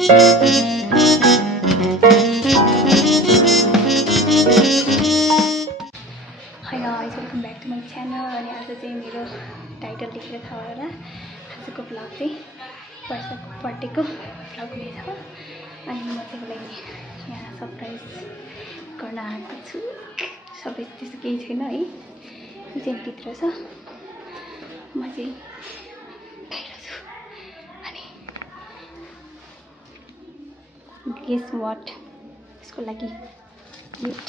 guys, welcome back to my channel. अनि आज चाहिँ मेरो टाइटल देखेर थाहा भयो होला आजको भ्लग चाहिँ वर्षको बर्थडेको भ्लग हुनेछ अनि म चाहिँ उसलाई यहाँ सरप्राइज गर्न आएको छु सबै त्यस्तो केही छैन है यो चाहिँ भित्र छ म चाहिँ बाहिर छु अनि गेस वाट यसको लागि gift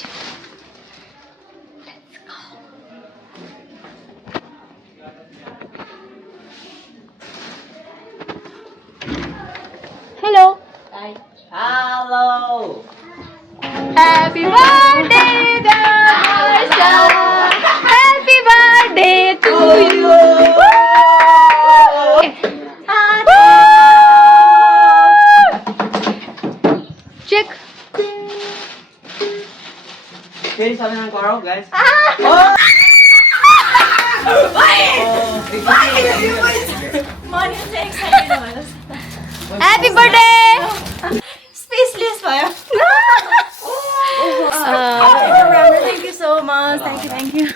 Hello. Hi. Hello. Happy birthday, Darsha. Happy birthday to you. Check. Can something go guys? Happy birthday. Spaceless भयो. Thank you so much. Thank you.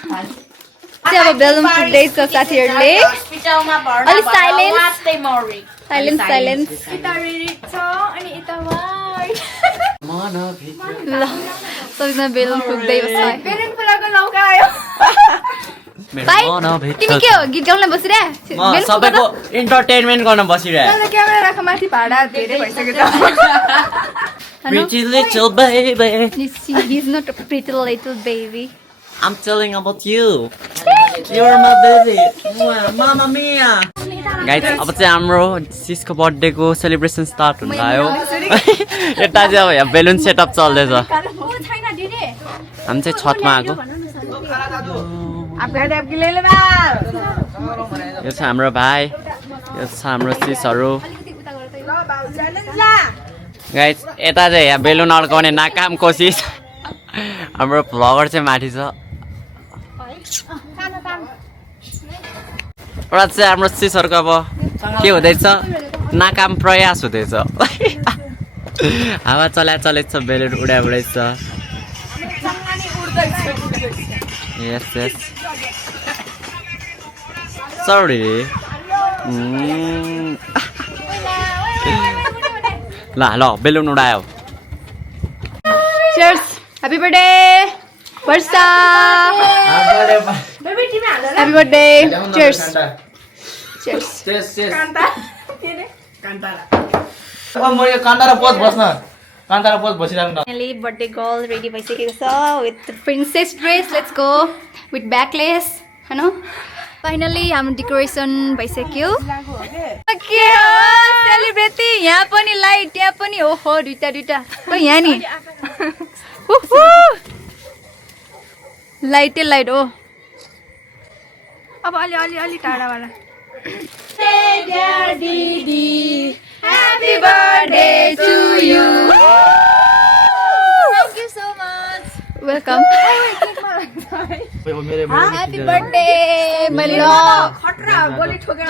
चाहिँ अब बेलुन फुट्दैछ साथीहरूले हस्पिटलमा भर्ना अलि silence. मात्रै मरि साइलेन्स यता रेड छ अनि यता वाइट ल सबैजना बेलुन फुट्दै बस्छ बेलुन फुलाको लौका आयो भाइ तिमी के हो गीत गाउन बसिरहे म सबैको इन्टरटेनमेन्ट गर्न बसिरहेँ मलाई क्यामेरा राख माथि भाडा धेरै भइसक्यो त Pretty little baby He's not a pretty little baby. I'm telling about you You're my baby Mamma mia guys अब चाहिँ हाम्रो सिसको बर्थडेको सेलिब्रेसन स्टार्ट हुन आयो यता चाहिँ अब यहाँ बेलुन सेटअप चल्दैछ हामी चाहिँ छतमा आएको यो छ हाम्रो भाइ यो छ हाम्रो सिसहरू गाइज यता चाहिँ यहाँ बेलुन अड्काउने नाकाम कोसिस हाम्रो भ्लगर चाहिँ माथि छ एउटा चाहिँ हाम्रो सिसहरूको अब के हुँदैछ नाकाम प्रयास हुँदैछ हावा चलेछ बेलुन उडाइछ यस यस सरी ल balloon उडायो Cheers. Happy birthday. Varsha. Happy birthday. Cheers. Cheers. Finally, birthday girl ready bhaisakeko cha with the princess dress. Let's go with backless. Hano. Finally, हाम्रो डेकोरेसन भइसक्यो के हो सेलिब्रेटिङ यहाँ पनि लाइट यहाँ पनि ओहो दुईटा ल यहाँ नि लाइटै लाइट हो अब अलि टाढावाला दिदी happy birthday to you thank you so much welcome happy birthday मैले खतरा गोली ठोकेर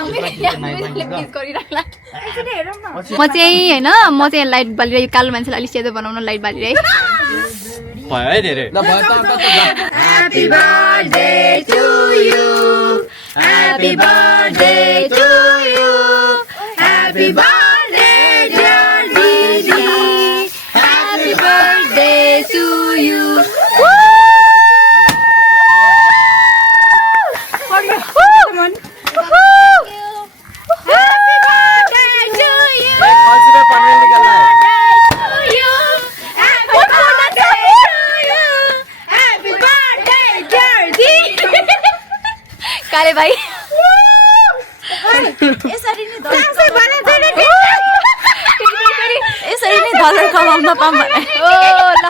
म चाहिँ हैन म चाहिँ लाइट बालिरहेको कालो मान्छेलाई अलि सेतो बनाउन लाइट बालिरहे भयो है धेरै Happy birthday to you Happy birthday to you Happy birthday dear Didi Happy birthday to you काले भाइ यसरी नै डलर कमाउन पाऊँ भने ओ ल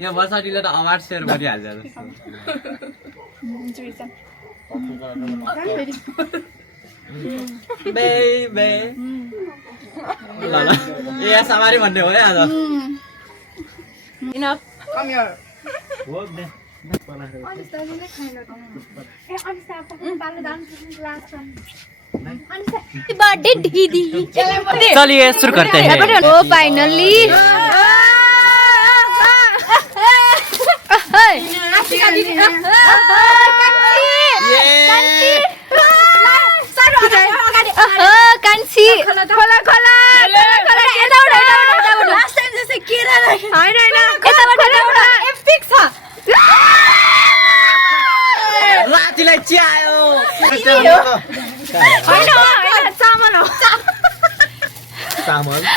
यहाँ बसाटीले त अवार्ड सेयर गरिहाल्छ बेबे ल ए सामारी भन्ने हो है आज Enough. Come here. बर्थडे दीदी चलिए शुरू करते हैं ओ फाइनली कान्छी खोला खोला खोला रातिलाई च्यायो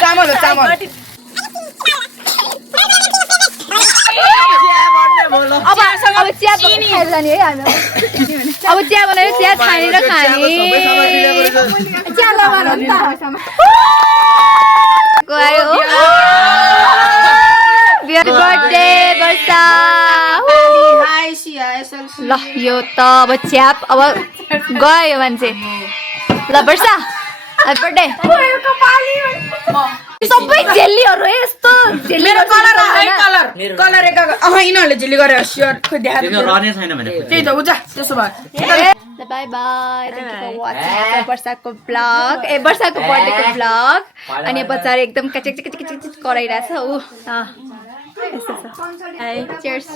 चामल अब चिया खाएर जाने है हामी अब चिया बनाएर चिया छानेर खाने चिया लगाएर नि त गयो हैप्पी बर्थडे वर्षा ल यो त अब च्याप अब गयो मान्छे ल वर्षा ह्याप्पी बर्थडे सबै जेलीहरु यस्तो जेली कलर यिनीहरूले झिल्ली गरेर स्योर खोइ देखाएर रहने छैन भने त्यही त उजा त्यसो भए bye bye thank you for watching वर्षाको ब्लग वर्षाको बर्थडेको ब्लग अनि बच्चाहरू एकदम कचिक कराइरहेछ ऊ यस्तो छ चियर्स